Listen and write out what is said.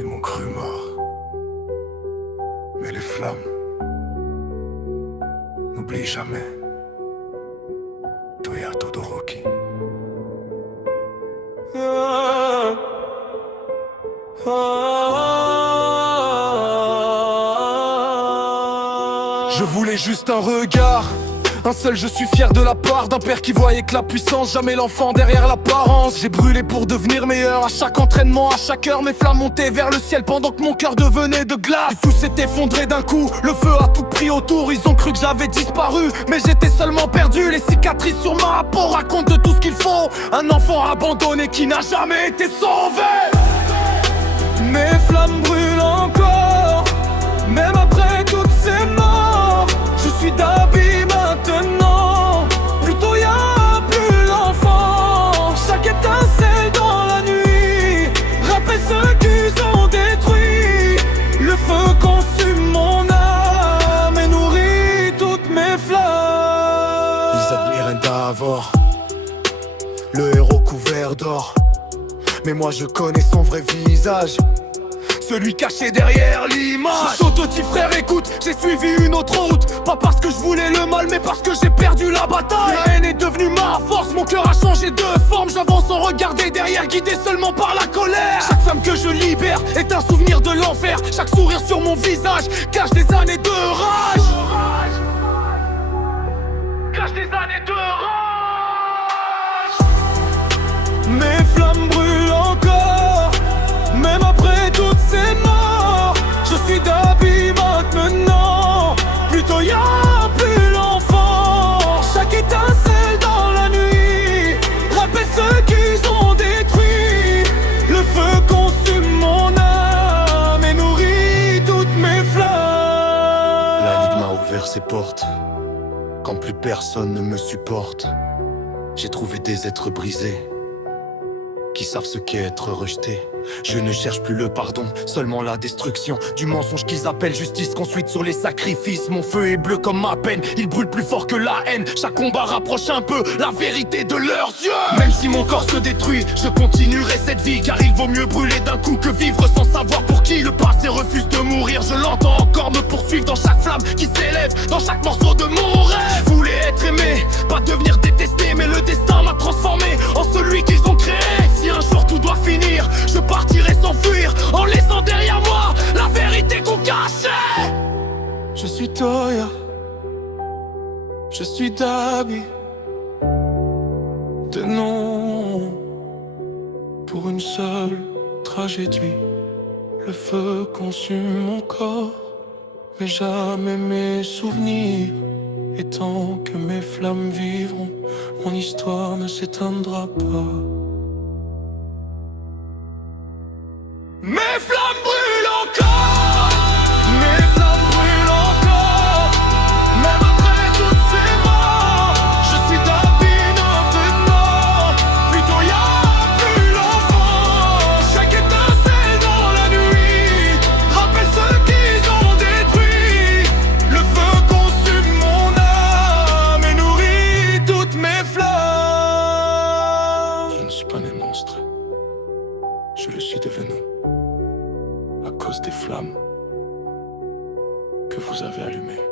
Ils m'ont cru mort. Mais les flammes n'oublient jamais. Toya Todoroki. Je voulais juste un regard, un seul, je suis fier de la part d'un père qui voyait que la puissance, jamais l'enfant derrière l'apparence. J'ai brûlé pour devenir meilleur, à chaque entraînement, à chaque heure mes flammes montaient vers le ciel pendant que mon cœur devenait de glace. Et tout s'est effondré d'un coup, le feu a tout pris autour. Ils ont cru que j'avais disparu, mais j'étais seulement perdu. Les cicatrices sur ma peau racontent de tout ce qu'il faut. Un enfant abandonné qui n'a jamais été sauvé. Mes flammes brûlent encore, même après toutes ces morts. Je suis d'habit maintenant, plutôt y'a plus l'enfant. Chaque étincelle dans la nuit rappelle ceux qu'ils ont détruit. Le feu consume mon âme et nourrit toutes mes flammes. Ils admirent Endeavor, le héros couvert d'or. Mais moi je connais son vrai visage, celui caché derrière l'image. Choto petit frère, écoute, j'ai suivi une autre route. Pas parce que je voulais le mal, mais parce que j'ai perdu la bataille. La haine est devenue ma force, mon cœur a changé de forme. J'avance sans regarder derrière, guidé seulement par la colère. Chaque femme que je libère est un souvenir de l'enfer. Chaque sourire sur mon visage cache des années de rage. Cache des années de rage. Mes flammes brûlent encore, même après toutes ces morts. Je suis d'habit maintenant, plutôt y'a plus l'enfant. Chaque étincelle dans la nuit rappelle ceux qu'ils ont détruit. Le feu consume mon âme et nourrit toutes mes flammes. La ligue m'a ouvert ses portes quand plus personne ne me supporte. J'ai trouvé des êtres brisés qui savent ce qu'est être rejeté. Je ne cherche plus le pardon, seulement la destruction du mensonge qu'ils appellent justice, construite sur les sacrifices. Mon feu est bleu comme ma peine, il brûle plus fort que la haine. Chaque combat rapproche un peu la vérité de leurs yeux. Même si mon corps se détruit, je continuerai cette vie, car il vaut mieux brûler d'un coup que vivre sans savoir pour qui. Le passé refuse de mourir, je l'entends encore me poursuivre dans chaque flamme qui s'élève, dans chaque morceau de mon rêve. Je voulais être aimé, pas devenir détesté, mais le destin m'a transformé en celui qu'ils ont créé. Si un jour tout doit finir, je partirai sans fuir, en laissant derrière moi la vérité qu'on cachait. Je suis Toya, je suis Dabi, de nom pour une seule tragédie. Le feu consume mon corps, mais jamais mes souvenirs. Et tant que mes flammes vivront, mon histoire ne s'éteindra pas. Mes flammes brûlent encore, mes flammes brûlent encore, même après toutes ces morts. Je suis d'habit maintenant, plutôt y'a plus l'enfant. Chaque étincelle dans la nuit rappelle ceux qu'ils ont détruit. Le feu consume mon âme et nourrit toutes mes flammes. Je ne suis pas né monstre, je le suis devenu à cause des flammes que vous avez allumées.